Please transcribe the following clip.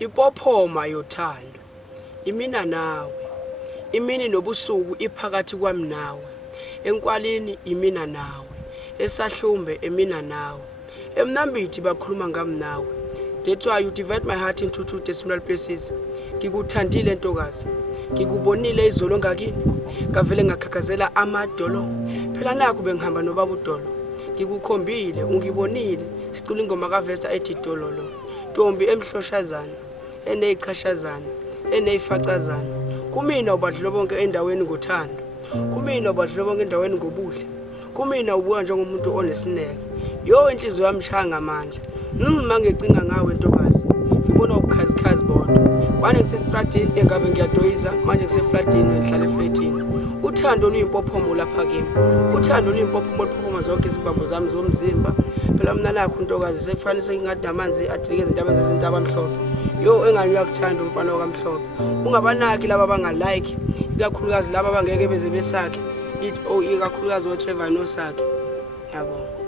Ipophoma yothando, imina nawe, imini nobusuku iphakathi kwami nawe, enkwalini imina nawe, esahlumbe emina nawe, emnambithi bakhuluma ngami nawe. That's why you divide my heart into two decimal places. Ngikuthandile ntokazi, ngikubonile izolo ngakini, ngavele ngakhakhazela amadolo, phela nakho bengihamba nobaba uDolo. Ngikukhombile, ungibonile, sicula ingoma kaVesta ethi Dololo. Ntombi emhloshazana, eneyichashazana, eneyifacazana. Kumina ubadlula bonke endaweni ngothando. Kumina ubadlula bonke endaweni ngobuhle. Kumina ubuka njengomuntu onesineke. Yo inhliziyo yami ishaya ngamandla. Mangicinga ngawe ntokazi, ngibona ubukhazikhazi bodwa. Manje ngisestradini engabe ngiyadoyiza, manje ngiseflatini ngihlala eflatini. Uthando luyimpophomo lapha kimi. Uthando luyimpophoma oluphuma zonke izimbambo zami zomzimba. Phela mina nakho ntokazi sekufanele ngathi namanzi adilike izindaba zezintaba amhlophe. Yo engani uyakuthanda umfana wakamhlophe. Ungabanaki laba abangalike, ikakhulukazi laba abangeke beze besakhe. Ikakhulukazi oTrevor noSakhe. Yabo.